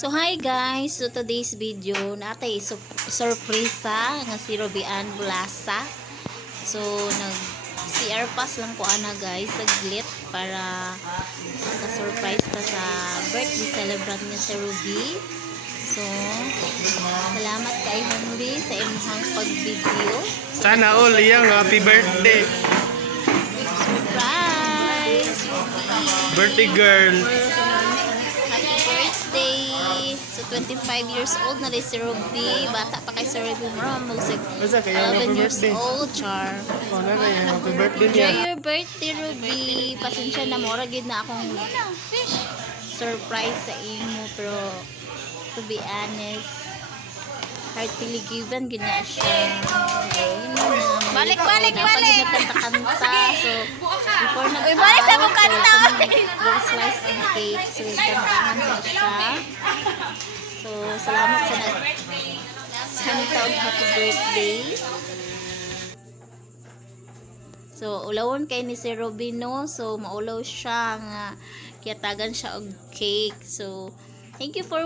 So hi guys, so today's video natay surpresa nga si Robian Bulasa. So nag CR pass lang ko ana guys saglit para ka-surprise ta sa birthday celebrant niya si Ruby. So salamat kay Henry sa imong pag-video. Sana all yang happy birthday. Surprise! Ruby. Birthday girl. Happy birthday! So 25 years old na rin si Ruby. Bata pa kay si Ruby. Basta kaya 11 happy years birthday. old, char. Oh, na yan, happy birthday Enjoy niya. your birthday, Ruby. Pasensya na, mora gid na akong surprise sa imo. Pero, to be honest, heartily given, gina siya. Balik! Kanta-kanta. So, before balik sa mong kanta! There's slice and cake. So, kantahan sa siya. So, salamat sa nagtaon. Happy birthday. So, ulawon kay ni si Robino. So, maulaw siya nga kiyatagan siya og cake. So, thank you for